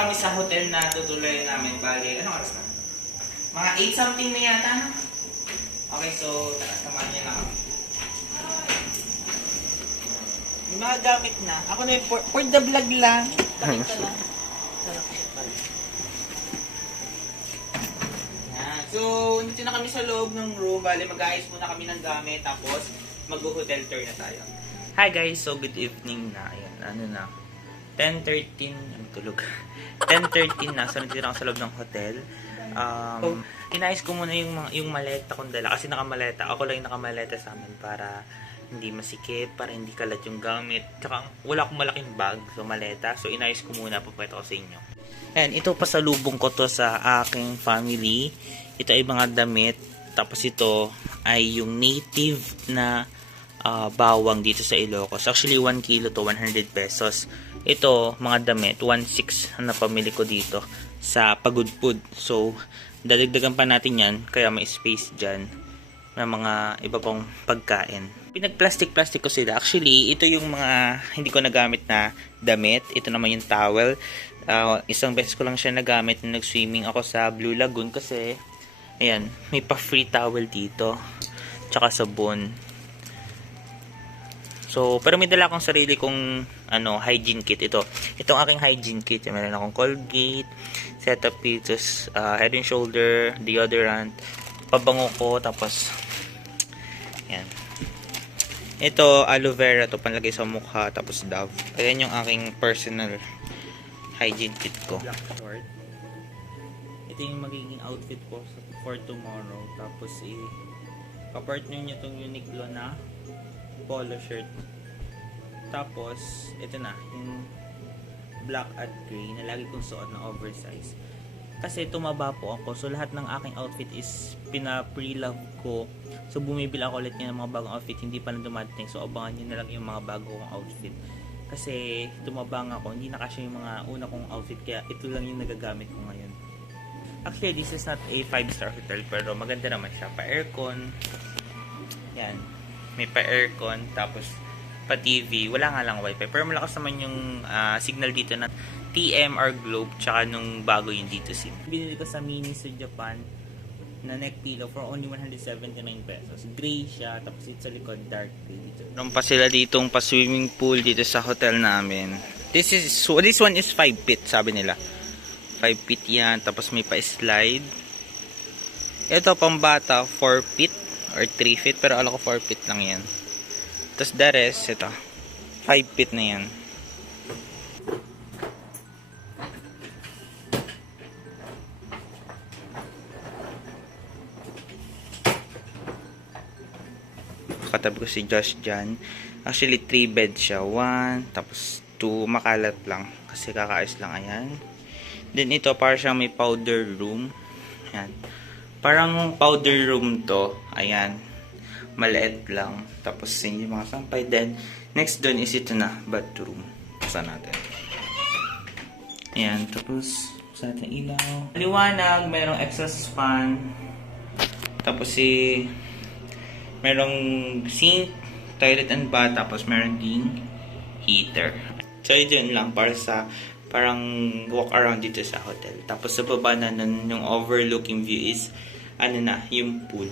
na kami sa hotel na tutuloy namin. Bali, anong oras na? Mga 8 something na yata, no? Okay, so, samahan niya na kami. May mga gamit na. Ako na yung for the vlog lang. Pakita lang. Yan. So, dito na kami sa loob ng room. Bali, mag-ayos muna kami ng gamit. Tapos, mag-hotel tour na tayo. Hi guys, so good evening na. Ayan, ano na. 10:13, ang tulog. 10:13 na, so nandito ako sa loob ng hotel. Inayos ko muna yung maleta kong dala. Kasi nakamaleta. Ako lang yung nakamaleta sa amin para hindi masikip, para hindi kalat yung gamit. Tsaka wala akong malaking bag, so maleta. So inayos ko muna, papakita ko sa inyo. Ayan, ito pasalubong ko to sa aking family. Ito ay mga damit. Tapos ito ay yung native na bawang dito sa Ilocos. Actually, 1 kilo to 100 pesos. Ito, mga damit, 1.6 ang napamili ko dito sa Pagudpud. So, dadagdagan pa natin yan, kaya may space dyan na mga iba pang pagkain. Pinag-plastic-plastic ko sila. Actually, ito yung mga hindi ko nagamit na damit. Ito naman yung towel. Isang beses ko lang siya nagamit na nag-swimming ako sa Blue Lagoon kasi, ayan, may pa-free towel dito. Tsaka sabon. So, pero may dala akong sarili kong hygiene kit. Itong aking hygiene kit. Meron akong Colgate, Cetaphil, Head and Shoulder, deodorant, pabango ko, tapos yan. Ito, aloe vera, to panlagay sa mukha, tapos Dove. Ayan yung aking personal hygiene kit ko. Black short. Ito yung magiging outfit ko for tomorrow. Tapos, kapartner nyo itong Uniqlo na polo shirt. Tapos, ito na, yung black at gray na lagi kong suot na oversize. Kasi tumaba po ako, so lahat ng aking outfit is pina-pre-love ko. So bumibili ako ulit ng mga bagong outfit, hindi pa na dumating. So abangan nyo na lang yung mga bagong outfit. Kasi tumaba nga ako, hindi na kasi yung mga una kong outfit, kaya ito lang yung nagagamit ko ngayon. Actually, this is not a 5-star hotel, pero maganda naman siya. Pa-aircon. Yan. May pa-aircon, tapos pa-TV. Wala nga lang wifi. Pero malakas naman yung signal dito na TMR Globe, tsaka nung bago yung dito SIM. Binili ko sa Mini sa Japan na neck pillow for only 179 pesos. Gray siya, tapos it's sa likod dark gray dito. Meron pa sila ditong pa-swimming pool dito sa hotel namin. This one is 5 feet, sabi nila. 5 feet yan, tapos may pa-slide. Ito pambata, 4 feet or 3 feet, pero alam ko 4 feet lang yan. Tapos the rest, ito 5 feet na yan. Katabi ko si Josh dyan. Actually 3 bed siya, 1, tapos 2, makalat lang kasi kakaayos lang. Ayan. Then ito para siyang may powder room. Ayan. Parang powder room to. Ayan. Maliit lang. Tapos yung mga sampay. Then next dun is ito na, bathroom. Saan natin? Ayan. Tapos sa ating ilaw. Liwanag. Merong exhaust fan. Tapos merong sink, toilet and bath. Tapos meron ding heater. So yun lang para sa parang walk around dito sa hotel. Tapos sa baba na yung overlooking view is yung pool.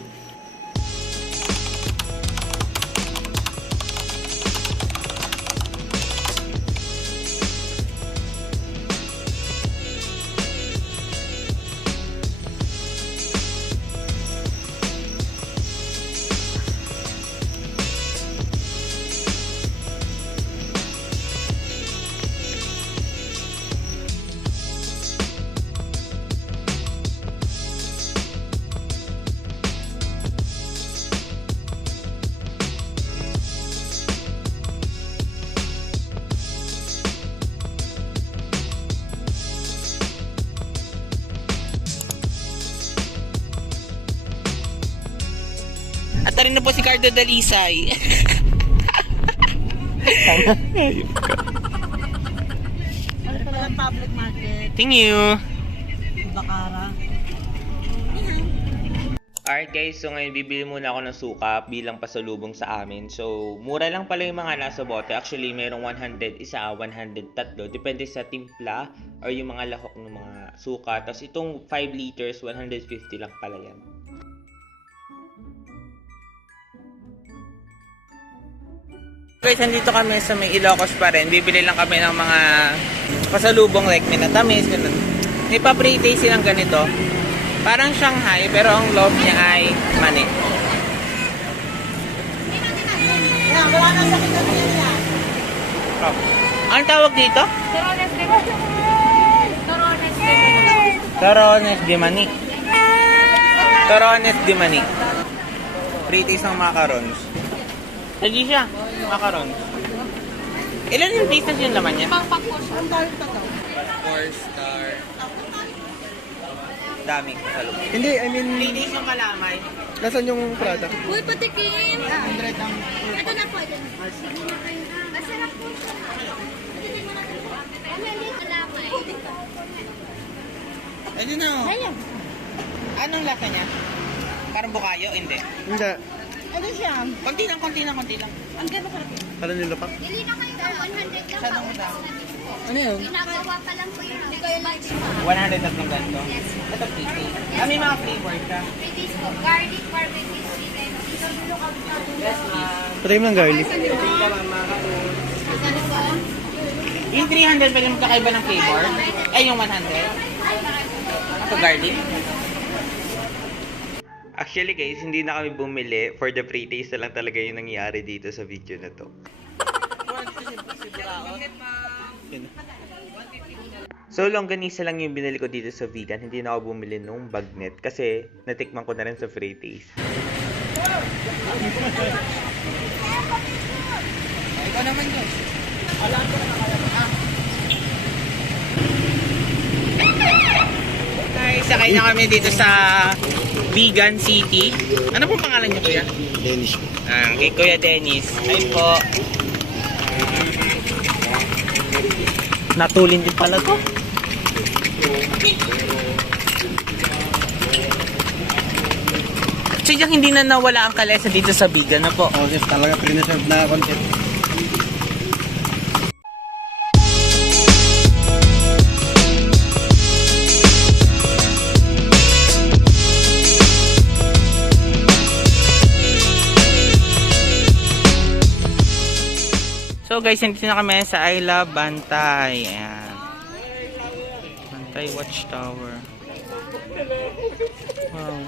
At rin na po si Cardo Dalisay. Ano pala ang public market? Thank you. Bakara. Alright guys, so ngayon bibili muna ako ng suka bilang pasalubong sa amin. So, mura lang pala yung mga nasa bote. Actually, mayroong 100 isa, 100 tatlo. Depende sa timpla or yung mga lahok ng mga suka. Tapos itong 5 liters, 150 lang pala yan. Guys, nandito kami sa may Ilocos pa rin. Bibili lang kami ng mga pasalubong like minatamis, ganun. May pa-pre-taste silang ganito. Parang Shanghai, pero ang loob niya ay mani. Yan, wala nang sakit na yan. Oh. Ang tawag dito? Torones de Mani. Torones de Mani. Torones de mani. Torones de mani. Pre-taste ng macarons. Lagi siya, macarons. Ilan yung pieces yung laman niya? Pangpangpos. Ang dahil pa daw. 4-star. Daming pasalubong. Hindi, I mean, Pre-taste yung kalamay. nasan yung product? Uy, patikin. 100 ang... Ito na po. Ito na. Sige na kayo. Masarap po siya. Patikin mo na po. Ano yung kalamay? Ayun na. Ayun. Anong lasa niya? Parang bukayo? Hindi. Hindi. Ano siya? Konti lang. Ang ganda pa rin. Parang nila pa. Bili na kayo ng 100 lang. Masyadong pa. Ano yun? Ginagawa pa lang po yun. Hindi kayo lang 100 at ng ganito. Ito pre-taste. May mga flavor ka. Release po. Garlic, barbecue, chicken. Yes, ma'am. Patay mo ng garlic. Ano po? Yung 300 pwede magkakaiba ng flavor? Ay, yung 100? Ito garlic? Actually guys, hindi na kami bumili. For the pre-taste na lang talaga yung nangyari dito sa video na to. So, longganisa lang yung binili ko dito sa vegan. Hindi na ako bumili nung bagnet kasi natikman ko na rin sa free taste. Ikaw naman yun. Guys, sakay na kami dito sa Vegan City. Ano pong pangalan niyo, kuya? Danish. Kay Kuya Dennis. Ay po. Natulin din pala to. Sadyang hindi na nawala ang kalesa dito sa vegan na po. Kasi talaga pre-reserve na concept. So guys, nandito na kami sa I Love Bantay. Ayan. Bantay Watchtower. Wow.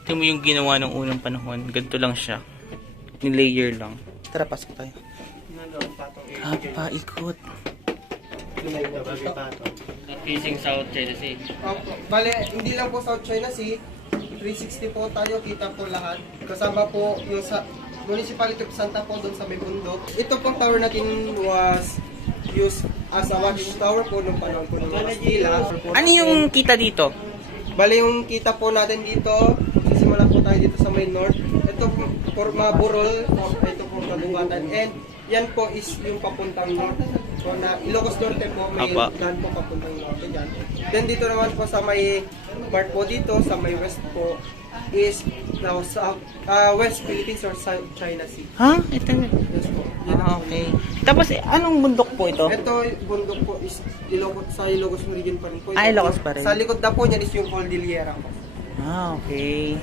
Ito mo yung ginawa ng unang panahon. Ganito lang siya. Ni-layer lang. Tara, pasok tayo. Ikot. Facing South China Sea. Bale, hindi lang po South China Sea. 360 po tayo, kita po lahat. Kasama po yung sa Municipality of Santa po doon sa may bundok. Ito pong tower natin was used as a watchtower po nung panahon po ng Kastila. Ano yung kita dito? Bale, yung kita po natin dito, sisimula po tayo dito sa may north. Ito po, Forma Burol, ito po Kadugatan. And yan po is yung papuntang north. So na Ilocos Norte po, may Apa. land po papuntang norte dyan. Then dito naman po sa may part po dito, sa may west po, is now sa West Philippines or South China Sea. Ha? Ito na. Yes po. Yan ang po. Okay. Tapos, anong bundok po ito? Ito, bundok po is sa Ilocos region pa rin po. Ah, Ilocos pa rin. Sa likod na po niyan is yung Cordillera po. Okay.